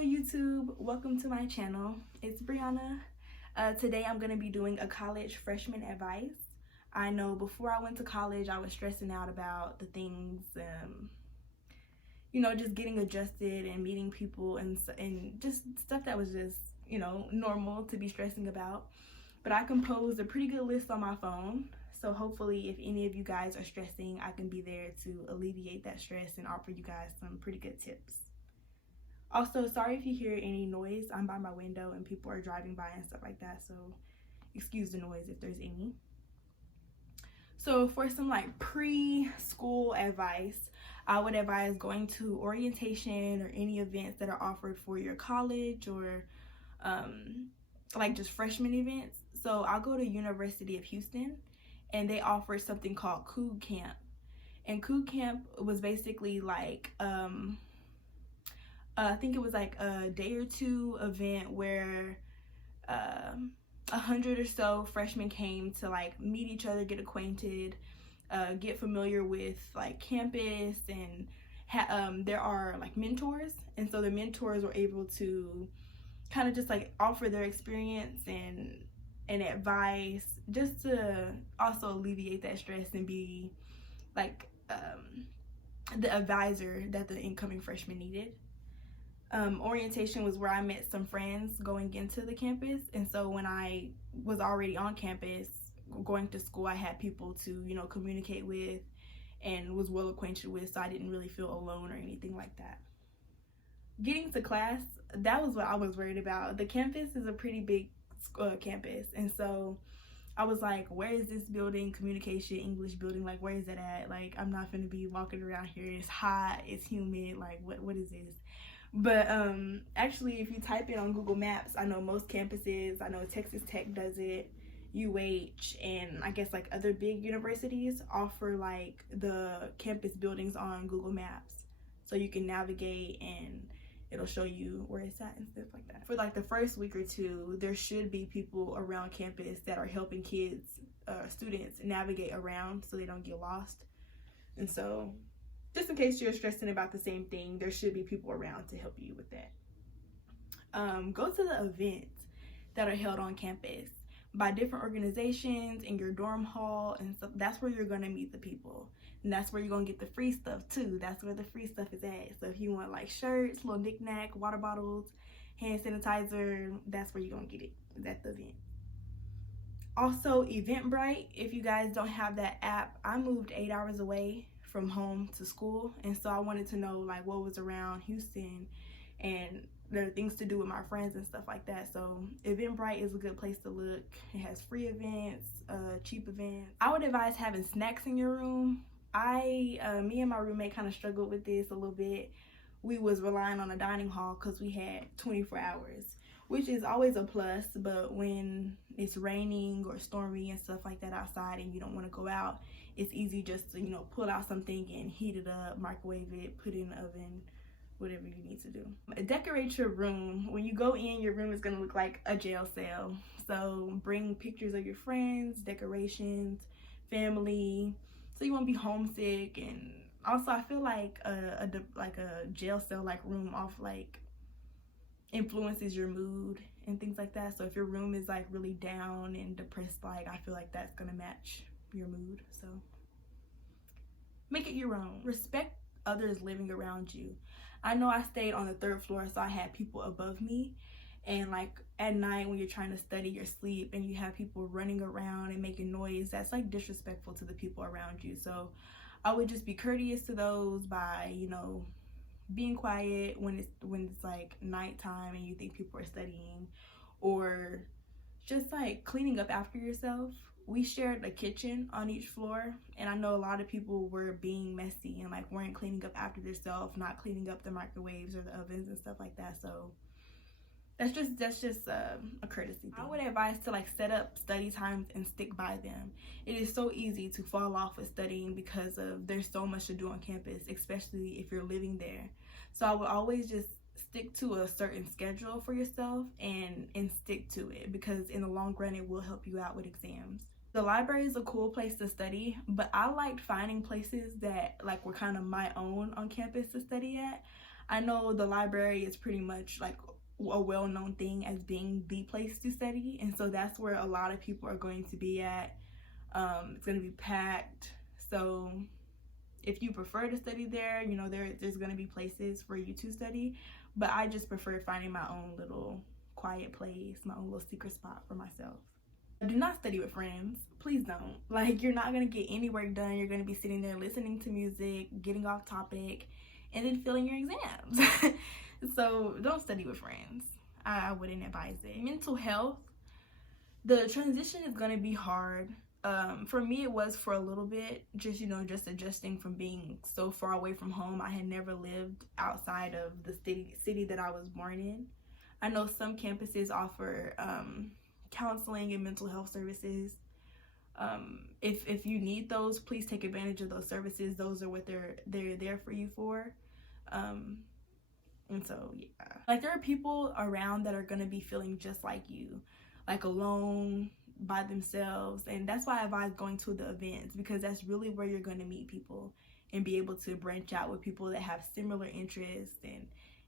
Hello YouTube, welcome to my channel. It's Brianna. Today I'm going to be doing a college freshman advice. I know before I went to college I was stressing out about the things, just getting adjusted and meeting people and just stuff that was just, normal to be stressing about. But I composed a pretty good list on my phone. So hopefully if any of you guys are stressing, I can be there to alleviate that stress and offer you guys some pretty good tips. Also, sorry if you hear any noise. I'm by my window and people are driving by and stuff like that, so excuse the noise if there's any. So for some preschool advice, I would advise going to orientation or any events that are offered for your college or just freshman events. So I'll go to University of Houston and they offer something called Coug Camp. And Coug Camp was basically I think it was like a day or two event where 100 or so freshmen came to meet each other, get acquainted, get familiar with campus, and there are mentors, and so the mentors were able to kind of just offer their experience and advice, just to also alleviate that stress and be the advisor that the incoming freshmen needed. Orientation was where I met some friends going into the campus, and so when I was already on campus going to school, I had people to communicate with and was well acquainted with, so I didn't really feel alone or anything like that. Getting to class, that was what I was worried about. The campus is a pretty big campus, and so I was like, where is this building, communication English building, where is it at? I'm not gonna be walking around here, it's hot, it's humid, what is this? But actually, if you type it on Google Maps, I know most campuses, I know Texas Tech does it, UH, and I guess other big universities offer the campus buildings on Google Maps, so you can navigate and it'll show you where it's at and stuff like that. For the first week or two, there should be people around campus that are helping students navigate around so they don't get lost. And so just in case you're stressing about the same thing, there should be people around to help you with that. Go to the events that are held on campus by different organizations in your dorm hall and stuff. That's where you're gonna meet the people, and that's where you're gonna get the free stuff too. That's where the free stuff is at. So if you want shirts, little knick-knack, water bottles, hand sanitizer, that's where you're gonna get it, is at the event. Also, Eventbrite, if you guys don't have that app, I moved 8 hours away from home to school, and so I wanted to know what was around Houston and there are things to do with my friends and stuff like that. So Eventbrite is a good place to look. It has free events, cheap events. I would advise having snacks in your room. Me and my roommate kind of struggled with this a little bit. We was relying on a dining hall because we had 24 hours, which is always a plus, but when it's raining or stormy and stuff like that outside and you don't want to go out, it's easy just to pull out something and heat it up, microwave it, put it in the oven, whatever you need to do. Decorate your room. When you go in, your room is going to look like a jail cell, so bring pictures of your friends, decorations, family, so you won't be homesick. And also I feel like a jail cell room off influences your mood and things like that. So if your room is really down and depressed, I feel like that's gonna match your mood. So make it your own. Respect others living around you. I know I stayed on the 3rd floor, so I had people above me, and at night when you're trying to study or sleep and you have people running around and making noise, that's disrespectful to the people around you. So I would just be courteous to those by being quiet when it's nighttime and you think people are studying, or just cleaning up after yourself. We shared a kitchen on each floor, and I know a lot of people were being messy and weren't cleaning up after themselves, not cleaning up the microwaves or the ovens and stuff like that. So that's just a courtesy thing. I would advise to set up study times and stick by them. It is so easy to fall off with studying because there's so much to do on campus, especially if you're living there. So I would always just stick to a certain schedule for yourself and stick to it, because in the long run it will help you out with exams. The library is a cool place to study, but I liked finding places that were kind of my own on campus to study at. I know the library is pretty much like a well-known thing as being the place to study, and so that's where a lot of people are going to be at. It's going to be packed, so if you prefer to study there, you know, there's going to be places for you to study, but I just prefer finding my own little quiet place, my own little secret spot for myself. Do not study with friends. Please don't. Like, you're not going to get any work done. You're going to be sitting there listening to music, getting off topic, and then failing your exams. So don't study with friends. I wouldn't advise it. Mental health, the transition is going to be hard. For me, it was for a little bit, just, you know, just adjusting from being so far away from home. I had never lived outside of the city that I was born in. I know some campuses offer counseling and mental health services. If you need those, please take advantage of those services. Those are what they're there for you for. And so, yeah. Like, there are people around that are going to be feeling just like you, like alone, by themselves, and that's why I advise going to the events, because that's really where you're going to meet people and be able to branch out with people that have similar interests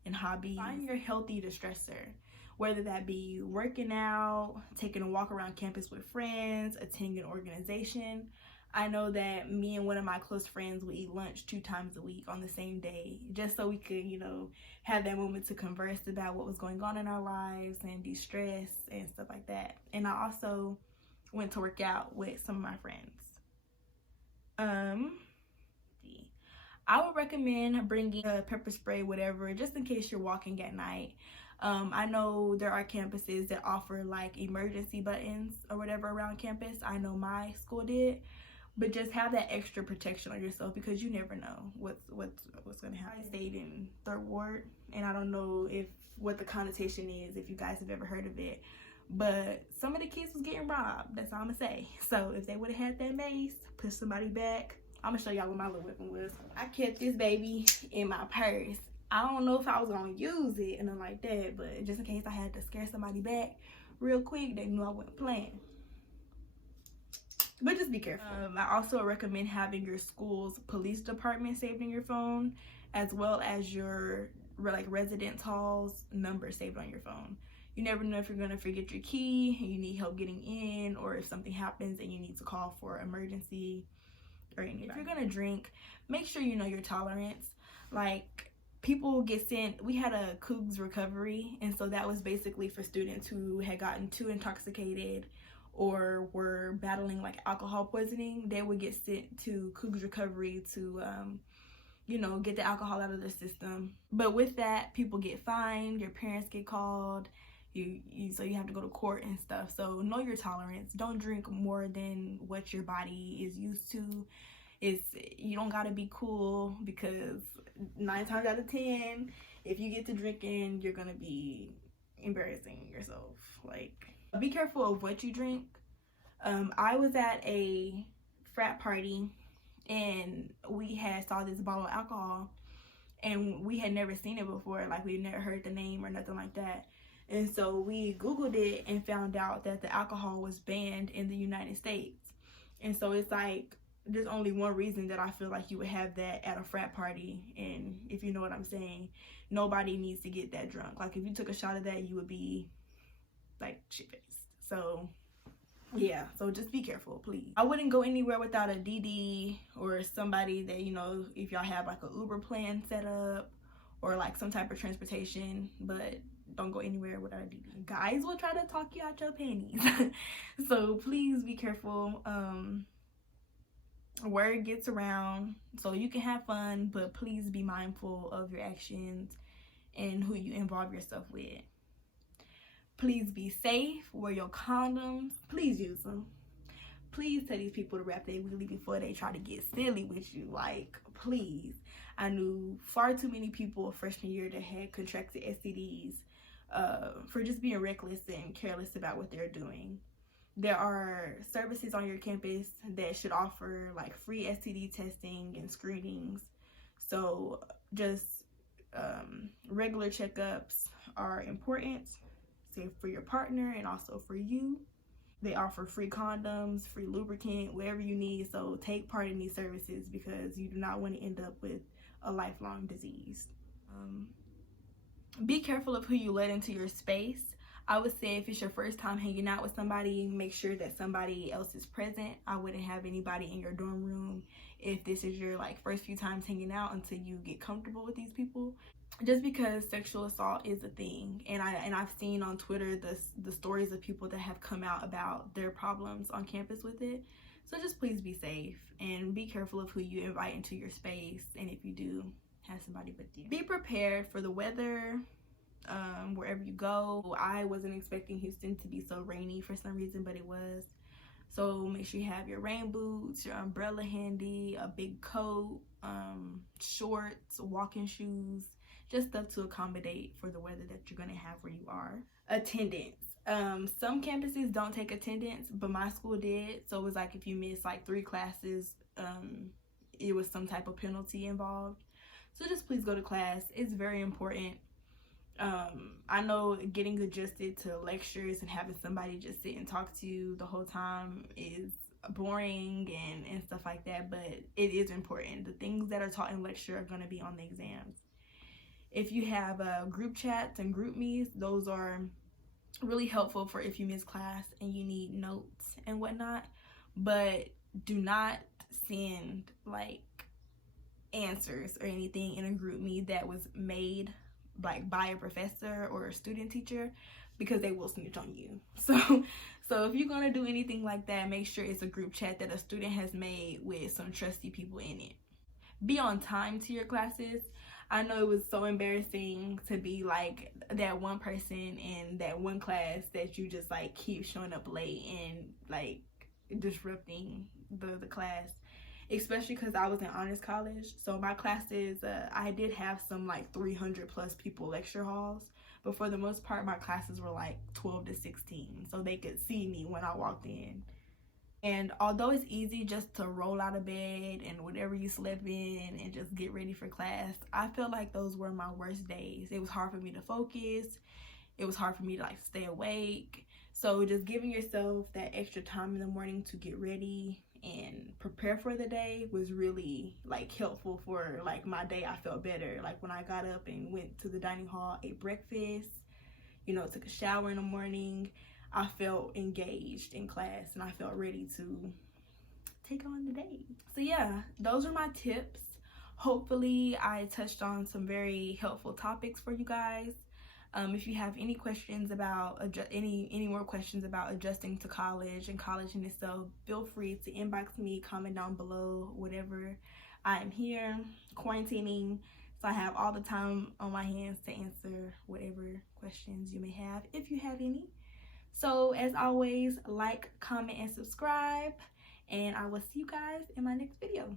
and hobbies. Find your healthy distressor, whether that be working out, taking a walk around campus with friends, attending an organization. I know that me and one of my close friends would eat lunch 2 times a week on the same day, just so we could, you know, have that moment to converse about what was going on in our lives and de-stress and stuff like that. And I also went to work out with some of my friends. I would recommend bringing a pepper spray, whatever, just in case you're walking at night. I know there are campuses that offer like emergency buttons or whatever around campus. I know my school did. But just have that extra protection on yourself, because you never know what's going to happen. I stayed in 3rd Ward, and I don't know what the connotation is, if you guys have ever heard of it. But some of the kids was getting robbed. That's all I'm going to say. So if they would have had that mace, put somebody back. I'm going to show y'all what my little weapon was. I kept this baby in my purse. I don't know if I was going to use it and nothing like that, but just in case I had to scare somebody back real quick, they knew I wasn't playing. But just be careful. I also recommend having your school's police department saved in your phone, as well as your residence hall's number saved on your phone. You never know if you're gonna forget your key and you need help getting in, or if something happens and you need to call for emergency or anything. If you're gonna drink, make sure you know your tolerance. Like, people get sent, we had a Cougs recovery, and so that was basically for students who had gotten too intoxicated or were battling like alcohol poisoning. They would get sent to Cougs recovery to you know, get the alcohol out of their system. But with that, people get fined, your parents get called, so you have to go to court and stuff. So know your tolerance. Don't drink more than what your body is used to. You don't gotta be cool, because 9 times out of 10, if you get to drinking, you're gonna be embarrassing yourself. Like, be careful of what you drink. I was at a frat party, and we saw this bottle of alcohol, and we had never seen it before. Like, we never heard the name or nothing like that. And so we Googled it and found out that the alcohol was banned in the United States. And so it's like, there's only one reason that I feel like you would have that at a frat party, and if you know what I'm saying, nobody needs to get that drunk. Like, if you took a shot of that, you would be like shit-faced. So yeah, so just be careful, please. I wouldn't go anywhere without a DD or somebody that, you know, if y'all have like a Uber plan set up or like some type of transportation, but don't go anywhere without a DD. Guys will try to talk you out your panties. So please be careful. Word gets around, so you can have fun, but please be mindful of your actions and who you involve yourself with. Please be safe. Wear your condoms. Please use them. Please tell these people to wrap their wheelie before they try to get silly with you. Like, please. I knew far too many people freshman year that had contracted STDs for just being reckless and careless about what they're doing. There are services on your campus that should offer like free STD testing and screenings. So just regular checkups are important, say for your partner and also for you. They offer free condoms, free lubricant, whatever you need. So take part in these services, because you do not want to end up with a lifelong disease. Be careful of who you let into your space. I would say if it's your first time hanging out with somebody, make sure that somebody else is present. I wouldn't have anybody in your dorm room if this is your like first few times hanging out until you get comfortable with these people. Just because sexual assault is a thing, and I've seen on Twitter the stories of people that have come out about their problems on campus with it. So just please be safe and be careful of who you invite into your space, and if you do, have somebody with you. Be prepared for the weather wherever you go. I wasn't expecting Houston to be so rainy for some reason, but it was. So make sure you have your rain boots, your umbrella handy, a big coat, shorts, walking shoes, just stuff to accommodate for the weather that you're gonna have where you are. Attendance. Some campuses don't take attendance, but my school did. So it was like if you miss like 3 classes, it was some type of penalty involved. So just please go to class. It's very important. I know getting adjusted to lectures and having somebody just sit and talk to you the whole time is boring and stuff like that, but it is important. The things that are taught in lecture are going to be on the exams. If you have group chats and group meets, those are really helpful for if you miss class and you need notes and whatnot, but do not send like answers or anything in a group meet that was made like by a professor or a student teacher, because they will snitch on you. So if you're gonna do anything like that, make sure it's a group chat that a student has made with some trusty people in it. Be on time to your classes. I know it was so embarrassing to be like that one person in that one class that you just like keep showing up late and like disrupting the class, especially because I was in honors college. So my classes, I did have some like 300 plus people lecture halls, but for the most part my classes were like 12 to 16, so they could see me when I walked in. And although it's easy just to roll out of bed and whatever you slept in and just get ready for class, I feel like those were my worst days. It was hard for me to focus. It was hard for me to like stay awake. So just giving yourself that extra time in the morning to get ready and prepare for the day was really like helpful for like my day. I felt better like when I got up and went to the dining hall, ate breakfast, you know, took a shower in the morning. I felt engaged in class and I felt ready to take on the day. So yeah, those are my tips. Hopefully I touched on some very helpful topics for you guys. If you have any questions about any more questions about adjusting to college and college in itself, feel free to inbox me, comment down below, whatever. I am here quarantining, so I have all the time on my hands to answer whatever questions you may have, if you have any. So as always, like, comment, and subscribe, and I will see you guys in my next video.